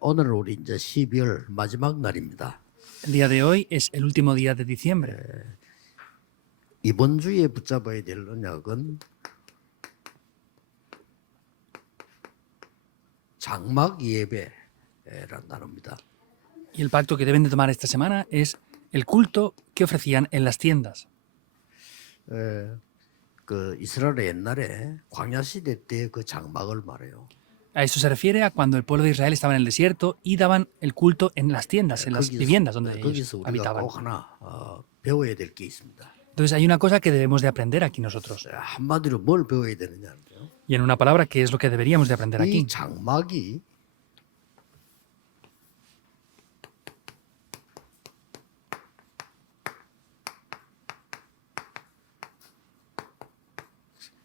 오늘 우리 이제 12월 마지막 날입니다. El día de hoy es el último día de diciembre. 이번 주에 붙잡아야 될 언약은 장막 예배란 단어입니다. Y el pacto que deben de tomar esta semana es el culto que ofrecían en las tiendas. 그 이스라엘 옛날에 광야 시대 때 그 장막을 말해요. A eso se refiere a cuando el pueblo de Israel estaba en el desierto y daban el culto en las tiendas, en las viviendas donde ellos 거기서 우리가 habitaban. 꼭 하나 배워야 될 게 있습니다. Entonces hay una cosa que debemos de aprender aquí nosotros. 한마디로 뭘 배워야 되느냐는요. Y en una palabra, ¿qué es lo que deberíamos de aprender 이 aquí? 장막이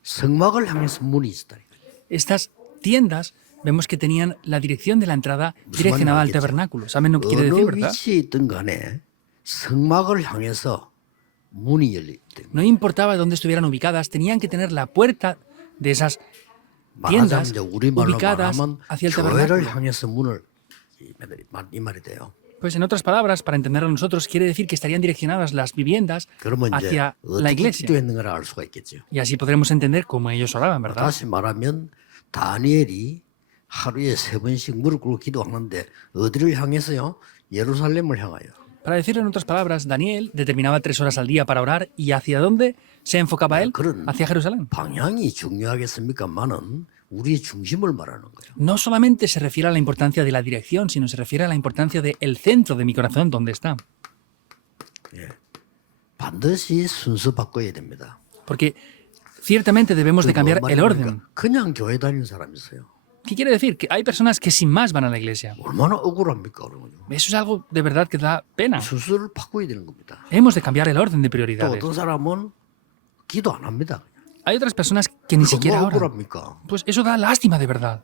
성막을 향해서 문이 있다. Estas tiendas vemos que tenían la dirección de la entrada direccionada al tabernáculo. ¿Saben lo que quiere decir, 어느 verdad? 위치에 있든 간에 성막을 향해서 문이 열려 있다. No importaba dónde estuvieran ubicadas, tenían que tener la puerta de esas 말하자면 tiendas 이제 우리말로 ubicadas 말하면 hacia el 교회를 tabernáculo. 향해서 문을 이 말이 돼요. Pues en otras palabras, para entenderlo nosotros, quiere decir que estarían direccionadas las viviendas 그러면 이제 hacia la 어떻게 iglesia. 기도했는가를 알 수가 있겠죠. Y así podremos entender cómo ellos oraban, ¿verdad? 다시 말하면 다니엘이 하루에 3번씩 무릎 꿇고 기도하는데 어디를 향해서요? 예루살렘을 향하여. Para decirlo en otras palabras, Daniel determinaba 3 horas al día para orar y ¿hacia dónde se enfocaba él? 그런 Hacia Jerusalén. 방향이 중요하겠습니까만은 우리의 중심을 말하는 거예요. No solamente se refiere a la importancia de la dirección, sino se refiere a la importancia del centro de mi corazón, donde está. 예. 반드시 순서 바꿔야 됩니다. Porque ciertamente debemos de cambiar el orden. 그냥 교회 다니는 사람이 있어요. ¿Qué quiere decir? Que hay personas que sin más van a la iglesia. 얼마나 억울합니까? 그러면요. Eso es algo de verdad que da pena. 순서를 바꿔야 되는 겁니다. Hemos de cambiar el orden de 또 prioridades. 어떤 사람은 기도 안 합니다. Hay otras personas que ni siquiera 그거 oran. 억울합니까? Pues eso da lástima de verdad.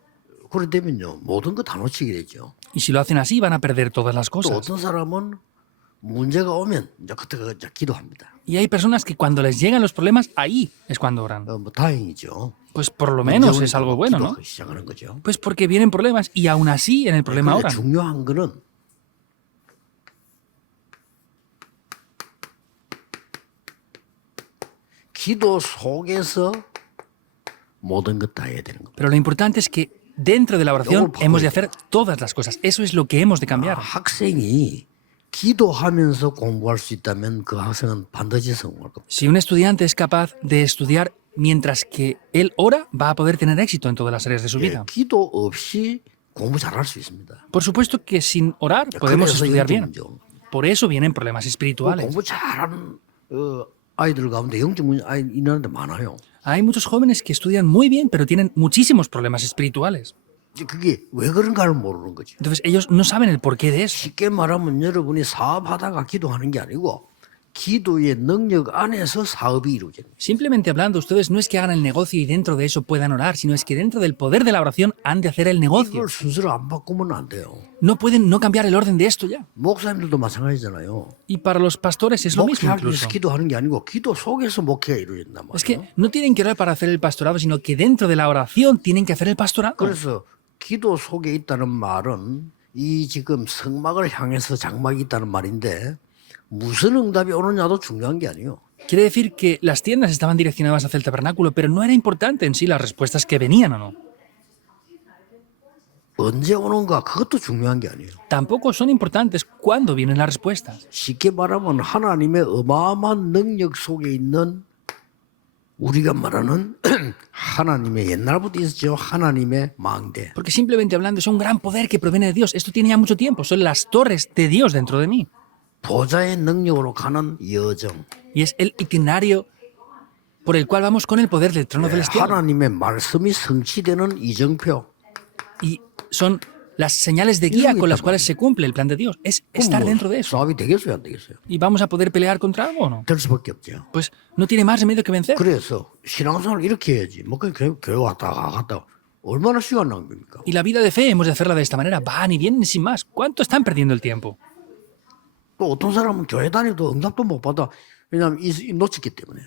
그래 되면요 모든 거 다 놓치게 되죠. Y si lo hacen así, van a perder todas las 또 cosas. 어떤 사람은 문제가 오면 이제 그때 이제 기도합니다. Y hay personas que cuando les llegan los problemas, ahí es cuando oran. 뭐 다행이죠. Pues por lo menos es 문제 algo 오니까 bueno, ¿no? 기도하기 시작하는 거죠. Pues porque vienen problemas y aún así en el problema 근데 oran. 중요한 거는 기도 속에서 모든 것 다 해야 되는 겁니다. Pero lo importante es que dentro de la oración Luego, hemos de hacer todas las cosas. Eso es lo que hemos de cambiar. 학생이 기도하면서 공부할 수 있다면 그 학생은 반드시 성공할 겁니다. Si un estudiante es capaz de estudiar mientras que él ora, va a poder tener éxito en todas las áreas de su 예, vida. 기도 없이 공부 잘할 수 있습니다. Por supuesto que sin orar podemos 그래서 estudiar 영적 bien. 문제. Por eso vienen problemas espirituales. 공부 잘하는 아이들 가운데 영적 문제 있는데 많아요. Hay muchos jóvenes que estudian muy bien, pero tienen muchísimos problemas espirituales. 이제 그게 왜 그런가를 모르는 거죠. Entonces ellos no saben el porqué de eso. 쉽게 말하면 여러분이 사업하다가 기도하는 게 아니고 기도의 능력 안에서 사업이 이루어집니다. Simplemente hablando, ustedes no es que hagan el negocio y dentro de eso puedan orar, sino es que dentro del poder de la oración han de hacer el negocio. 이걸 순서를 안 바꾸면 안 돼요. No pueden no cambiar el orden de esto ya. 목사님들도 마찬가지잖아요. Y para los pastores es lo mismo 목회하기 incluso. 위해서 기도하는 게 아니고 기도 속에서 목회가 이루어진단 Es 말이에요. que no tienen que orar para hacer el pastorado, sino que dentro de la oración tienen que hacer el pastorado. 그래서 기도 속에 있다는 말은 이 지금 성막을 향해서 장막이 있다는 말인데 무슨 응답이 오느냐도 중요한 게 아니에요. Quiere decir que las tiendas estaban direccionadas hacia el tabernáculo, pero no era importante en sí las respuestas que venían o no. 언제 오는가 그것도 중요한 게 아니에요. Tampoco son importantes cuándo vienen las respuestas. 쉽게 말하면 하나님의 어마어마한 능력 속에 있는 우리가 말하는 하나님의 옛날부터 있었죠. 하나님의 망대. Porque simplemente hablando es un gran poder que proviene de Dios. Esto tiene ya mucho tiempo. Son las torres de Dios dentro de mí. 보좌의 능력으로 가는 여정. Y es el itinerario por el cual vamos con el poder del trono celestial. 하나님의 말씀이 성취되는 이정표. Y son las señales de guía con las cuales se cumple el plan de Dios. Es estar dentro de eso. 싸움이 되겠어요, 안 되겠어요? ¿Y vamos a poder pelear contra algo o no? 될 수밖에 없죠. Pues no tiene más remedio que vencer. 그래서 신앙생활을 이렇게 해야지. 뭐 그냥 교회 왔다 갔다 얼마나 시간 낭비입니까? Y la vida de fe hemos de hacerla de esta manera. Van y vienen sin más. ¿Cuánto están perdiendo el tiempo? 또 어떤 사람은 교회 다니도 응답도 못 받아. 왜냐하면 이 놓쳤기 때문에.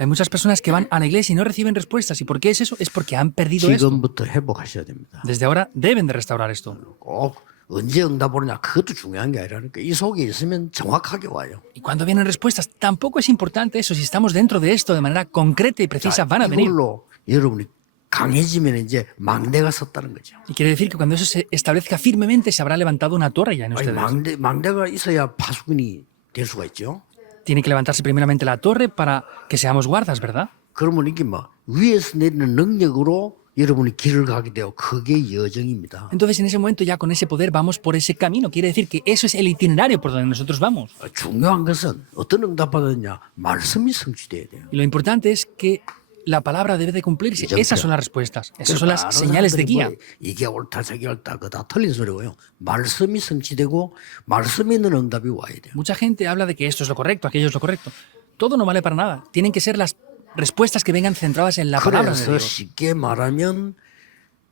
Hay muchas personas que van a la iglesia y no reciben respuestas. ¿Y por qué es eso? Es porque han perdido esto. 지금부터 회복하셔야 됩니다. Desde ahora deben de restaurar esto. 꼭 언제 응답 오느냐 그것도 중요한 게 아니라니까. 이 속에 있으면 정확하게 와요. Y cuando vienen respuestas, tampoco es importante eso. Si estamos dentro de esto de manera concreta y precisa, van a venir. 이걸로 여러분이 강해지면 이제 망대가 섰다는 거죠. Y quiere decir que cuando eso se establezca firmemente, se habrá levantado una torre ya en 아니, ustedes. 망대가 있어야 파수꾼이 될 수가 있죠. Tiene que levantarse primeramente la torre para que seamos guardas, ¿verdad? 그러면 이게 막 위에서 내리는 능력으로 여러분이 길을 가게 되어 그게 여정입니다. Entonces, en ese momento, ya con ese poder, vamos por ese camino. Quiere decir que eso es el itinerario por donde nosotros vamos. 중요한 것은 어떤 응답 받았냐 말씀이 성취돼야 돼요. Y lo importante es que la palabra debe de cumplirse. Exacto. Esas son las respuestas. Esas son las 많은 señales de 사람들이 guía. 뭐 이게 옳다 저게 옳다 그거 다 틀린 소리고요. 말씀이 성취되고 말씀에 있는 응답이 와야 돼요. Mucha gente habla de que esto es lo correcto, aquello es lo correcto. Todo no vale para nada. Tienen que ser las respuestas que vengan centradas en la palabra de 그래서 Dios. 쉽게 말하면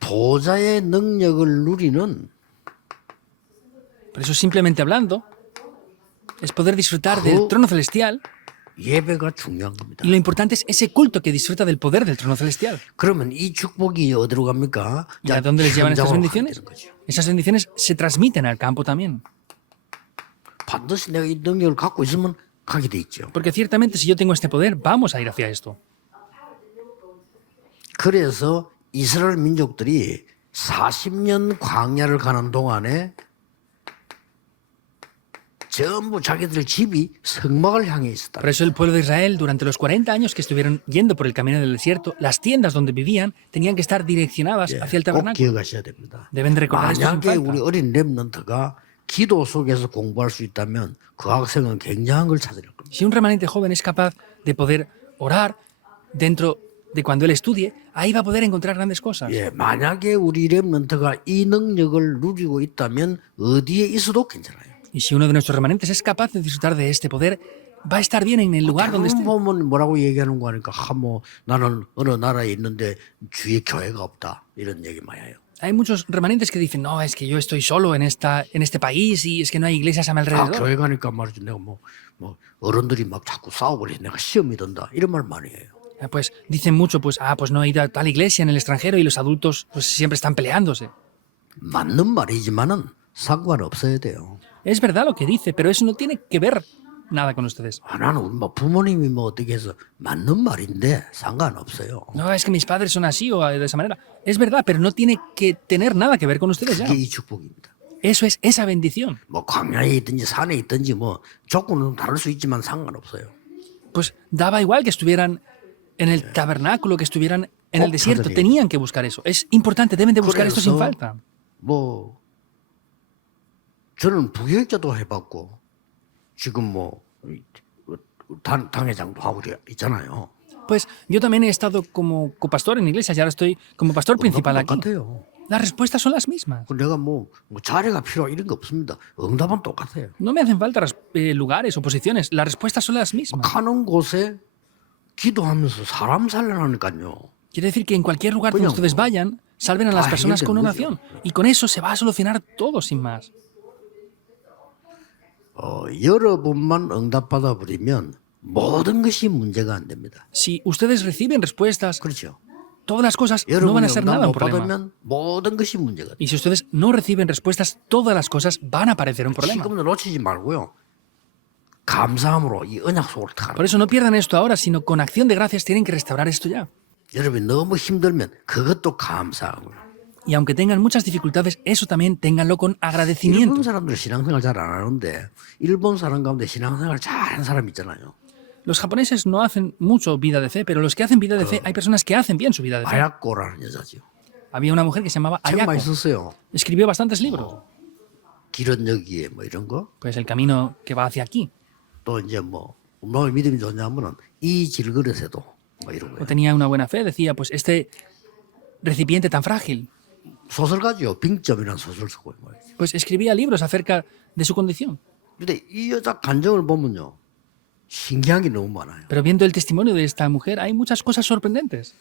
보좌의 능력을 누리는 Por eso, simplemente hablando, es poder disfrutar del trono celestial. 예배가 중요한 겁니다. Y lo importante es ese culto que disfruta del poder del trono celestial. 그러면 이 축복이 어디로 갑니까? ¿Y a dónde les llevan estas 현장으로 bendiciones? 가게 되는 거죠. Esas bendiciones se transmiten al campo también. 반드시 내가 이 능력을 갖고 있으면 가게 돼 있죠. Porque ciertamente si yo tengo este poder, vamos a ir hacia esto. 그래서 이스라엘 민족들이 40년 광야를 가는 동안에 전부 자기들 집이 성막을 향해 있었다. Por eso el pueblo de Israel, durante los 40 años que estuvieron yendo por el camino del desierto, las tiendas donde vivían tenían que estar direccionadas hacia el 꼭 tabernáculo. 기억하셔야 됩니다. Deben de recordar esto sin 만약에 falta. 우리 어린 렘넌트가 기도 속에서 공부할 수 있다면 그 학생은 굉장한 걸 찾을 겁니다. Si un remanente joven es capaz de poder orar dentro de cuando él estudie, ahí va a poder encontrar grandes cosas. 예, 만약에 우리 렘넌트가 이 능력을 누리고 있다면 어디에 있어도 괜찮아요. Y si uno de nuestros remanentes es capaz de disfrutar de este poder, va a estar bien en el lugar donde esté. 대부분 보면 뭐라고 얘기하는 거 하니까 뭐 나는 어느 나라에 있는데 주위에 교회가 없다 이런 얘기 많이 해요. Hay muchos remanentes que dicen, no, es que yo estoy solo en este país y es que no hay iglesias a mi 아, alrededor. 교회 가니까 말이지 내가 뭐 어른들이 막 자꾸 싸우고 그래 내가 시험이 든다 이런 말 많이 해요. Pues dicen mucho, pues no he ido a tal iglesia en el extranjero y los adultos pues siempre están peleándose. 맞는 말이지만은 상관없어야 돼요. Es verdad lo que dice, pero eso no tiene que ver nada con ustedes. 아, 나는 우리 뭐 부모님이 뭐 어떻게 해서 맞는 말인데 상관없어요. No, es que mis padres son así o de esa manera. Es verdad, pero no tiene que tener nada que ver con ustedes ya. 그게 이 축복입니다. Eso es esa bendición. 뭐 광야에 있든지 산에 있든지 뭐 조건은 다를 수 있지만 상관없어요. Pues daba igual que estuvieran en el tabernáculo, que estuvieran en el desierto. Tenían que buscar eso. Es importante, deben de buscar esto sin 그래서 falta. 뭐 저는 부교육자도 해봤고 지금 뭐 당회장도 하고 있잖아요. Pues yo también he estado como copastor en iglesias y ahora estoy como pastor principal aquí. 똑같아요. Las respuestas son las mismas. 내가 뭐 자리가 필요 이런 거 없습니다. 응답은 똑같아요. No me hacen falta lugares o posiciones. Las respuestas son las mismas. 가는 곳에 기도하면서 사람 살려나니까요. Quiere decir que en cualquier lugar donde ustedes vayan, salven a las personas con oración. Y con eso se va a solucionar todo sin más. 여러분만 응답받아 버리면 모든 것이 문제가 안 됩니다. Si ustedes reciben respuestas, 그렇죠. todas las cosas no van 여러분이 a ser 응답 nada un 못 problema. 받으면 모든 것이 문제가 돼요. Y si ustedes no reciben respuestas, todas las cosas van a parecer un problema. 지금도 놓치지 말고요. 감사함으로 이 언약 속으로 Por 들어가라. eso no pierdan esto ahora, sino con acción de gracias tienen que restaurar esto ya. 여러분이 너무 힘들면 그것도 감사하고요. Y aunque tengan muchas dificultades, eso también ténganlo con agradecimiento. 일본 사람들 신앙생활 잘 안 하는데 일본 사람 가운데 신앙생활 잘하는 사람 있잖아요. Los japoneses no hacen mucho vida de fe, pero los que hacen vida de fe, hay personas que hacen bien su vida de fe. 아야코라는 여자죠. Había una mujer que se llamaba 책 많이 Ayako. 썼어요. Escribió bastantes libros. 길은 여기에 뭐 이런 거. Pues el camino que va hacia aquí. 또 이제 뭐 얼마나 믿음이 좋냐면은 이 질그릇에도 뭐 이런 O 거예요. tenía una buena fe, decía, pues este recipiente tan frágil. 소설가죠. 빙점이라는 소설 쓰고 뭐. Pues escribía libros acerca de su condición. 근데 이 여자 간증을 보면요. 신기한 게 너무 많아요. Pero viendo el testimonio de esta mujer, hay muchas cosas sorprendentes.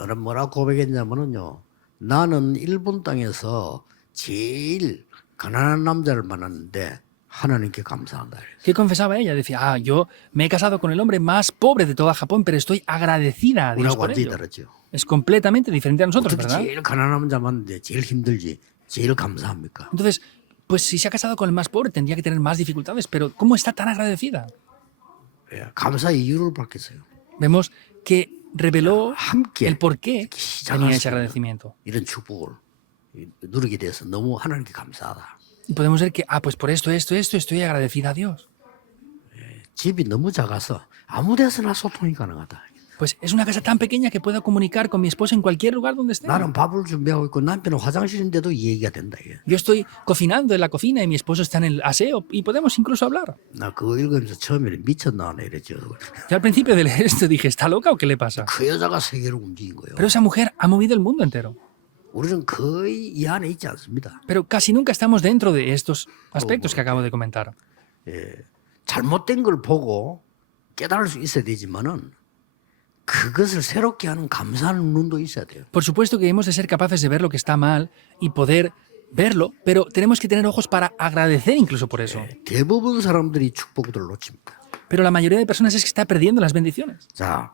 어느 뭐라고 고백했냐면은요. 나는 일본 땅에서 제일 가난한 남자를 만났는데 하나님께 감사한다. 그랬어요. ¿Qué confesaba ella? Decía, yo me he casado con el hombre más pobre de toda Japón, pero estoy agradecida a Dios 우리하고 por 완전히 ello. 다르죠. Es completamente diferente a nosotros, 어떻게 ¿verdad? 제일 가난한 자만데 제일 힘들지, 제일 감사합니까? Entonces, pues si se ha casado con el más pobre, tendría que tener más dificultades, pero ¿cómo está tan agradecida? 예, 감사의 이유를 밝혔어요. Vemos que reveló 함께 el por qué 시작할 tenía 수 ese 있는 agradecimiento. 이런 축복을 누리게 돼서 너무 하나님께 감사하다. Y podemos ver que, pues por esto, estoy agradecida a Dios. 집이 너무 작아서 아무 데서나 소통이 가능하다. Pues es una casa tan pequeña que puedo comunicar con mi esposo en cualquier lugar donde esté. 나는 밥을 준비하고 있고 남편은 화장실인데도 이 얘기가 된다. 이게. Yo estoy cocinando en la cocina y mi esposo está en el aseo y podemos incluso hablar. 나 그거 읽으면서 처음에는 미쳤나 이랬죠. Yo al principio de leer esto dije, ¿está loca o qué le pasa? 그 여자가 세계를 움직인 거예요. Pero esa mujer ha movido el mundo entero. 우리는 거의 이 안에 있지 않습니다. Pero casi nunca estamos dentro de estos aspectos que acabo de comentar. 잘못된 걸 보고 깨달을 수 있어야 되지만은 그것을 새롭게 하는 감사하는 눈도 있어야 돼요. Por supuesto que hemos de ser capaces de ver lo que está mal y poder verlo, pero tenemos que tener ojos para agradecer incluso por eso. 대부분 사람들이 축복을 놓칩니다. Pero la mayoría de personas es que está perdiendo las bendiciones. 자,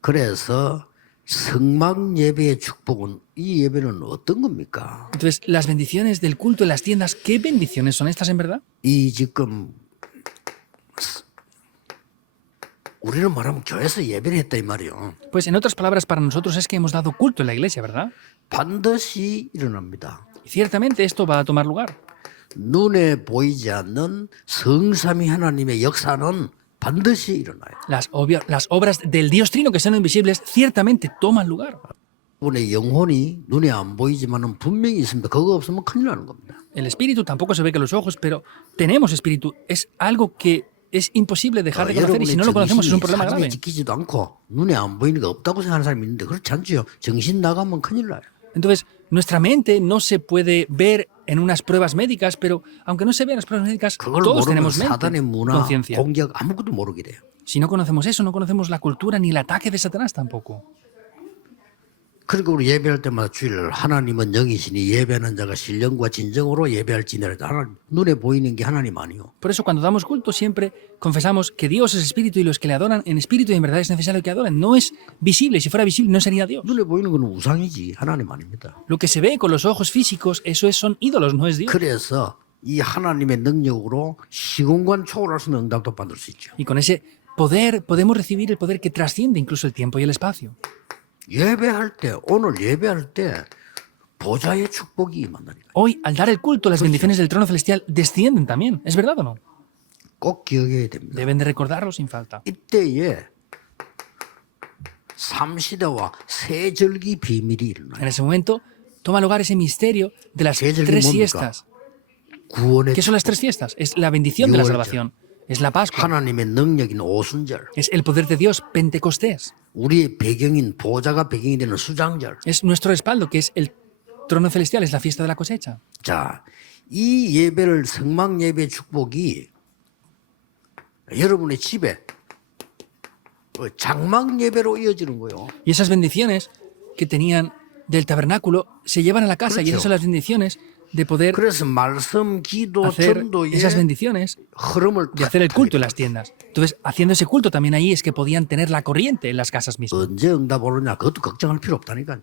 그래서 성막 예배의 축복은 이 예배는 어떤 겁니까? Entonces, las bendiciones del culto en las tiendas, ¿qué bendiciones son estas en verdad? 이 지금 우리는 말하면 교회에서 예배를 했다 이 말이요. Pues en otras palabras, para nosotros es que hemos dado culto en la iglesia, ¿verdad? 반드시 일어납니다. Y ciertamente esto va a tomar lugar. 눈에 보이지 않는 성삼위 하나님의 역사는 반드시 일어나요. Las obras del Dios Trino que son invisibles ciertamente toman lugar. 여러분의 영혼이 눈에 안 보이지만은 분명히 있습니다. 그거 없으면 큰일 나는 겁니다. El espíritu tampoco se ve con los ojos, pero tenemos espíritu. Es algo que es imposible dejar de conocer y si no lo conocemos es un problema 사진에 grave. 찍히지도 않고 눈에 안 보이는 게 없다고 생각하는 사람이 있는데 그렇지 않죠. 정신 나가면 큰일 나요. Entonces, nuestra mente no se puede ver en unas pruebas médicas, pero aunque no se vean las pruebas médicas, 그걸 todos 모르면 tenemos 사단의 mente, 문화, conciencia. 공격 아무것도 모르게 돼요. Si no conocemos eso, no conocemos la cultura ni el ataque de Satanás tampoco. 그러니까 우리 예배할 때마다 주일 하나님은 영이시니 예배하는 자가 신령과 진정으로 예배할지니라. 하나님 눈에 보이는 게 하나님 아니요. Por eso cuando damos culto siempre confesamos que Dios es espíritu y los que le adoran en espíritu y en verdad es necesario que adoren. No es visible, si fuera visible no sería Dios. 눈에 보이는 건 우상이지 하나님 아닙니다. Lo que se ve con los ojos físicos, son ídolos, no es Dios. 그래서 이 하나님의 능력으로 시공간 초월할 수 있는 응답도 받을 수 있죠. Y con ese poder podemos recibir el poder que trasciende incluso el tiempo y el espacio. 예배할 때 오늘 예배할 때 보좌의 축복이 임한다니까. Hoy, al dar el culto, las bendiciones del trono celestial descienden también. ¿Es verdad o no? 꼭 기억해야 됩니다. Deben de recordarlo sin falta. 이때에 삼시대와 세절기 비밀이 일어나요. En ese momento toma lugar ese misterio de las ¿Qué es el tres 뭡니까? siestas. 구원의 ¿Qué son las tres fiestas? Es la bendición de la Yuol절. salvación. Es la Pascua. 하나님의 능력인 오순절. Es el poder de Dios, Pentecostés. 우리의 배경인 보좌가 배경이 되는 수장절. Es nuestro respaldo, que es el trono celestial, es la fiesta de la cosecha. 자, 이 예배를 성막 예배 축복이 여러분의 집에 장막 예배로 이어지는 거예요. Y esas bendiciones que tenían del tabernáculo se llevan a la casa y esas son las bendiciones de poder 그래서 말씀, 기도, hacer 전도의 esas bendiciones 흐름을 de hacer el culto en las tiendas. Entonces, haciendo ese culto también ahí es que podían tener la corriente en las casas mismas. 언제 응답 오느냐 그것도 걱정할 필요 없다니까요.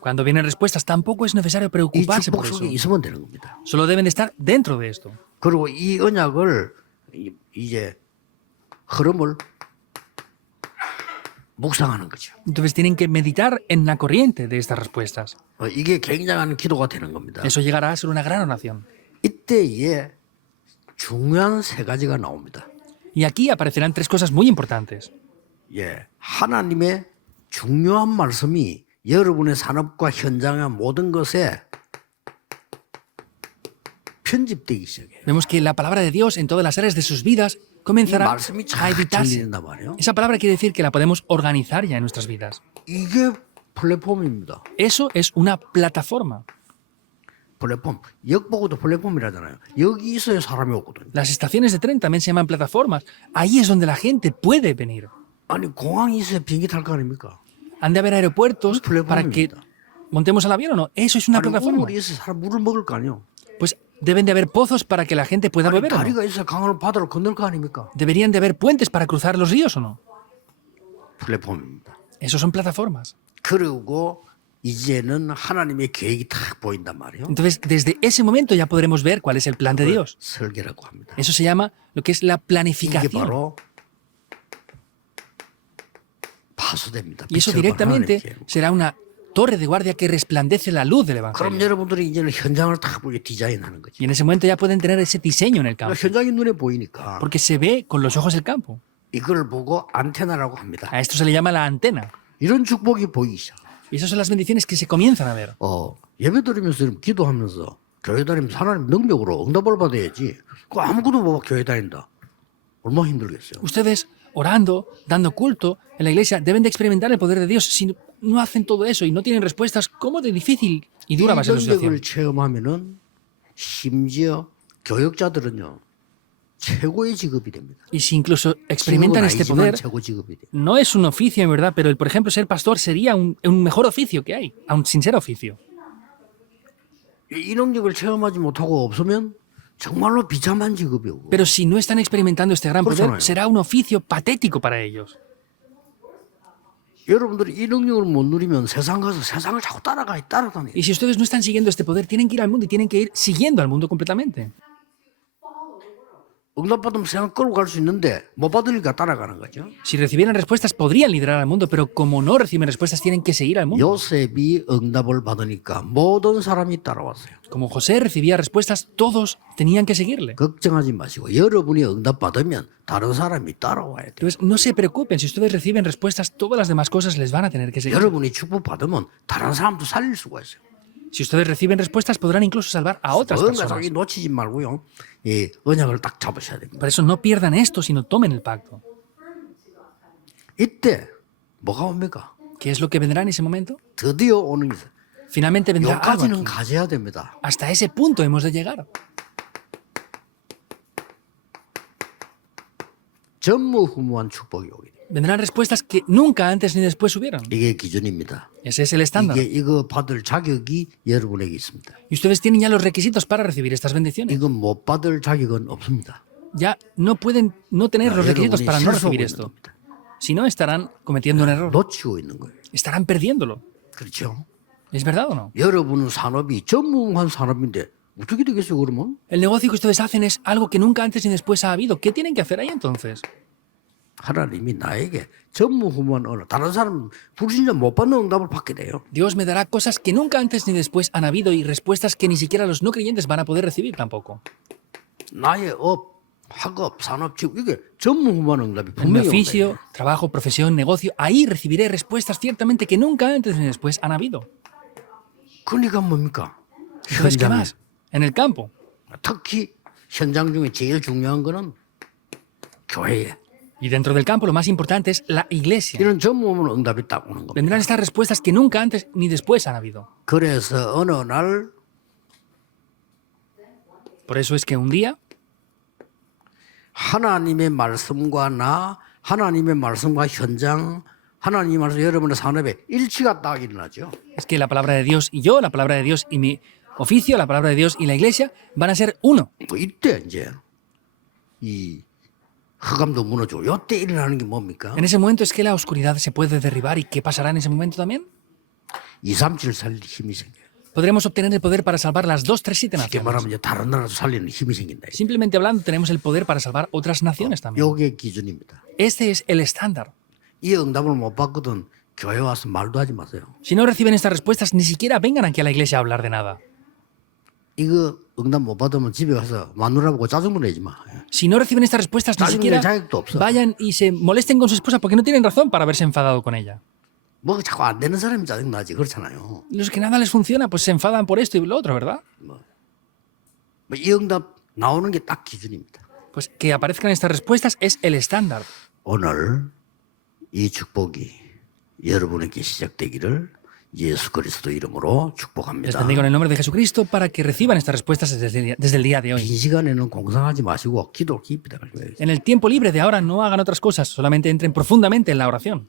Cuando vienen respuestas, tampoco es necesario 이 preocuparse 축복 por eso. 속에 있으면 되는 겁니다. Solo deben de estar dentro de esto. 그리고 이 언약을 이제 흐름을 묵상하는 거죠. Entonces tienen que meditar en la corriente de estas respuestas. 이게 굉장한 기도가 되는 겁니다. Eso llegará a ser una gran oración. 이때에 중요한 세 가지가 나옵니다. Y aquí aparecerán tres cosas muy importantes. 예, 하나님의 중요한 말씀이 여러분의 산업과 현장의 모든 것에 편집되기 시작해요. Vemos que la palabra de Dios en todas las áreas de sus vidas 이 comenzará 말씀이 a 잘 editarse. 정리된단 말이에요. Esa palabra quiere decir que la podemos organizar ya en nuestras vidas. 이게 플랫폼입니다. Eso es una plataforma. 플랫폼. 역보고도 플랫폼이라잖아요. 여기 있어야 사람이 오거든요. Las estaciones de tren también se llaman plataformas. Ahí es donde la gente puede venir. 아니 공항이 있어야 비행기 탈 거 아닙니까? Han de haber aeropuertos plataforma para que montemos al avión o no. Eso es una 아니 plataforma. 우물이 있어야 사람 물을 먹을 거 아니에요. Pues Deben de haber pozos para que la gente pueda 아니, beber, ¿o no? 다리가 있어야 강을 바다를 건널 거 아닙니까? Deberían de haber puentes para cruzar los ríos, ¿o no? 플랫폼입니다. Esos son plataformas. 그리고 이제는 하나님의 계획이 딱 보인단 말이에요. Entonces, desde ese momento ya podremos ver cuál es el plan de Dios. 설계라고 합니다. Eso se llama lo que es la 이게 planificación. 바로 파수됩니다. Y eso 빛을 발하는 directamente 계획. será una torre de guardia que resplandece la luz del 그럼 Evangelio. 여러분들이 이제는 현장을 딱 보게 디자인하는 거지. Y en ese momento ya pueden tener ese diseño en el campo. 현장이 눈에 보이니까 Porque se ve con los ojos del campo. 이걸 보고 안테나라고 합니다. A esto se le llama la antena. 이런 축복이 보이기 시작. Y esas son las bendiciones que se comienzan a ver. 예배 드리면서 기도하면서 교회 다니면서 하나님 능력으로 응답을 받아야지. 그 아무것도 못 받고 교회 다닌다. 얼마나 힘들겠어요. Ustedes, orando, dando culto en la iglesia, deben de experimentar el poder de Dios. Si no hacen todo eso y no tienen respuestas, ¿cómo de difícil y 이 dura va a ser la 능력을 situación? 체험하면은 심지어 교역자들은요 최고의 직업이 됩니다. Y si incluso 직업은 experimentan este 아니지만 poder, 최고 직업이 돼. no es un oficio en verdad, pero por ejemplo ser pastor sería un mejor oficio que hay, aun sin ser oficio. 이 능력을 체험하지 못하고 없으면 정말로 비참한 직업이고. Pero si no están experimentando este gran poder, Personal. será un oficio patético para ellos. 여러분들이 이 능력을 못 누리면 세상 가서 세상을 자꾸 따라다니. Y si ustedes no están siguiendo este poder, tienen que ir al mundo y tienen que ir siguiendo al mundo completamente. 응답받으면 세상 끌고 갈 수 있는데 못 받으니까 따라가는 거죠. Si recibieran respuestas, podrían liderar al mundo, pero como no reciben respuestas, tienen que seguir al mundo. 요셉이 응답을 받으니까 모든 사람이 따라왔어요. Como José recibía respuestas, todos tenían que seguirle. 걱정하지 마시고 여러분이 응답 받으면 다른 사람이 따라와야 돼요. Entonces, no se preocupen, si ustedes reciben respuestas, todas las demás cosas les van a tener que seguir. 여러분이 축복 받으면 다른 사람도 살릴 수가 있어요. Si ustedes reciben respuestas, podrán incluso salvar a otras 뭔가 personas. 저기 놓치지 말고요. 이 언약을 딱 잡으셔야 됩니다. Por eso no pierdan esto, sino tomen el pacto. 이때 뭐가 옵니까? ¿Qué es lo que vendrá en ese momento? 드디어 오는 게 Finalmente vendrá algo 여기까지는 aquí. 가져야 됩니다. Hasta ese punto hemos de llegar. 전무후무한 축복이 오게 돼요. Vendrán respuestas que nunca antes ni después hubieron. 이게 기준입니다. Ese es el estándar. 이거 받을 자격이 여러분에게 있습니다. Y ustedes tienen ya los requisitos para recibir estas bendiciones. 이건 못 받을 자격은 없습니다. Ya no pueden no tener los requisitos 여러분이 para no 실수하고 recibir 있는 esto. 겁니다. Si no, estarán cometiendo un error. 놓치고 있는 거예요. Estarán perdiéndolo. 그렇죠? ¿Es verdad o no? 여러분은 산업이 전무한 산업인데 어떻게 되겠어요 그러면? El negocio que ustedes hacen es algo que nunca antes ni después ha habido. ¿Qué tienen que hacer ahí entonces? 하나님이 나에게 전무후무한 언어, 다른 사람 불신자 못 받는 응답을 받게 돼요. Dios me dará cosas que nunca antes ni después han habido y respuestas que ni siquiera los no creyentes van a poder recibir tampoco. 나의 업, 학업, 산업, 직업 이게 전무후무한 응답이 En mi 분명히 oficio, 온다. trabajo, profesión, negocio, ahí recibiré respuestas ciertamente que nunca antes ni después han habido. 그러니까 뭡니까? Entonces, ¿qué 현장에. más? En el campo. 특히 현장 중에 제일 중요한 거는 교회에. Y dentro del campo lo más importante es la iglesia. 이런 전무후무한 응답이 딱 오는 겁니다. Vendrán estas respuestas que nunca antes ni después han habido. 그래서 어느 날 Por eso es que un día 하나님의 말씀과 나, 하나님의 말씀과 현장, 하나님의 말씀 여러분의 산업에 일치가 딱 일어나죠. es que la palabra de Dios y yo, la palabra de Dios y mi oficio, la palabra de Dios y la iglesia van a ser uno. 뭐 이때 이제 이 흑암도 무너지고 이때 일어나는 게 뭡니까? En ese momento es que la oscuridad se puede derribar. ¿Y qué pasará en ese momento también? 2, 3, 7 살릴 힘이 생겨요. Podremos obtener el poder para salvar las 2, 3, 7 쉽게 naciones. 말하면 이제 다른 나라도 살리는 힘이 생긴다. Simplemente hablando, tenemos el poder para salvar otras naciones también. 요게 기준입니다. Este es el estándar. 이 응답을 못 받거든 교회 와서 말도 하지 마세요. Si no reciben estas respuestas, ni siquiera vengan aquí a la iglesia a hablar de nada. 이거 응답 못 받으면 집에 가서 마누라 보고 짜증 내지 마. Si no reciben estas respuestas, ni 짜증 siquiera 낼 자격도 없어. vayan y se molesten con su esposa porque no tienen razón para haberse enfadado con ella. 뭐 자꾸 안 되는 사람이 짜증 나지 그렇잖아요. Los que nada les funciona, pues se enfadan por esto y lo otro, ¿verdad? 이 응답 나오는 게 딱 기준입니다. Pues que aparezcan estas respuestas es el estándar. 오늘 이 축복이 여러분에게 시작되기를 예수 그리스도 이름으로 Les 축복합니다. bendigo en el nombre de Jesucristo para que reciban estas respuestas desde el día de hoy. 빈 시간에는 공상하지 마시고 기도 깊이 들어가셔야 En el tiempo libre de ahora no hagan otras cosas, solamente entren profundamente en la oración.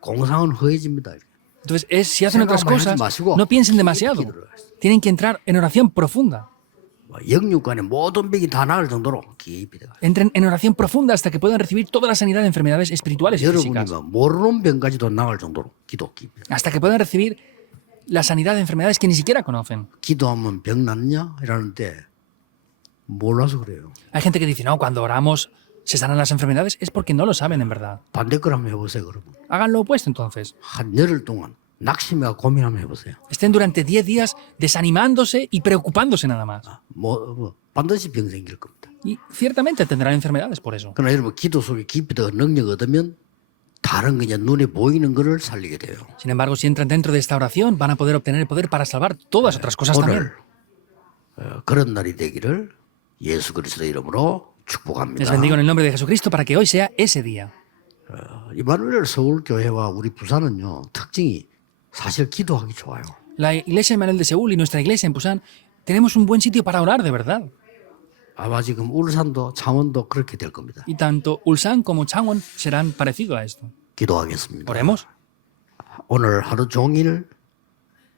공상은 허해집니다. Entonces, si hacen otras 생각만 하지 cosas, 마시고 no piensen demasiado. 깊이 들어가세요. Tienen que entrar en oración profunda. 영육간의 모든 병이 다 나을 정도로 깊이 들어가요. Entren en oración profunda hasta que puedan recibir toda la sanidad de enfermedades espirituales y 여러분이 físicas. 뭐 모르는 병까지도 나을 정도로 기도 깊이. Hasta que puedan recibir la sanidad de enfermedades que ni siquiera conocen. 기도하면 병 낫냐? 이러는데 몰라서 그래요. Hay gente que dice, no, cuando oramos se sanan las enfermedades, es porque no lo saben en verdad. 반대 걸 한번 해보세요, 그러면. Hagan lo opuesto entonces. 한 열흘 동안 낙심해가 고민 한번 해보세요. Estén durante 10 días desanimándose y preocupándose nada más. 반드시 병 생길 겁니다. Y ciertamente tendrán enfermedades por eso. 그러나 여러분 기도 속에 깊이 들어가 능력 얻으면 다른 그냥 눈에 보이는 거를 살리게 돼요. Sin embargo, si entran dentro de esta oración, van a poder obtener el poder para salvar todas otras cosas también. 오늘 그런 날이 되기를 예수 그리스도 이름으로 축복합니다. Les bendigo en el nombre de Jesucristo para que hoy sea ese día. 이마누엘 서울교회와 우리 부산은요 특징이 사실 기도하기 좋아요. La iglesia Emmanuel de Seúl y nuestra iglesia en Busan tenemos un buen sitio para orar de verdad. 아마 지금 울산도 창원도 그렇게 될 겁니다. Y tanto Ulsan como Changwon serán parecidos a esto. 기도하겠습니다. Oremos. 오늘 하루 종일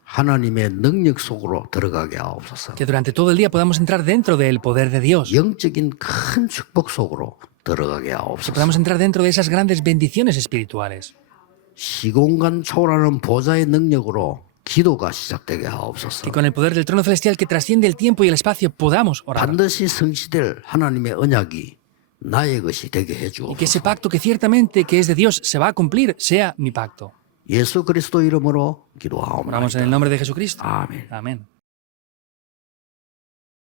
하나님의 능력 속으로 들어가게 하옵소서. Que durante todo el día podamos entrar dentro del poder de Dios. 영적인 큰 축복 속으로 들어가게 Que 하옵소서. podamos entrar dentro de esas grandes bendiciones espirituales. 시공간 초월하는 보좌의 능력으로 기도가 시작되게 하옵소서. Que con el poder del trono celestial que trasciende el tiempo y el espacio podamos orar. 반드시 성취될 하나님의 언약이 나의 것이 되게 해 Y que ese 주옵소서. pacto que ciertamente que es de Dios se va a cumplir sea mi pacto. 예수 그리스도 이름으로 Oramos en 기도하옵나이다. el nombre de Jesucristo. 아멘. Amén.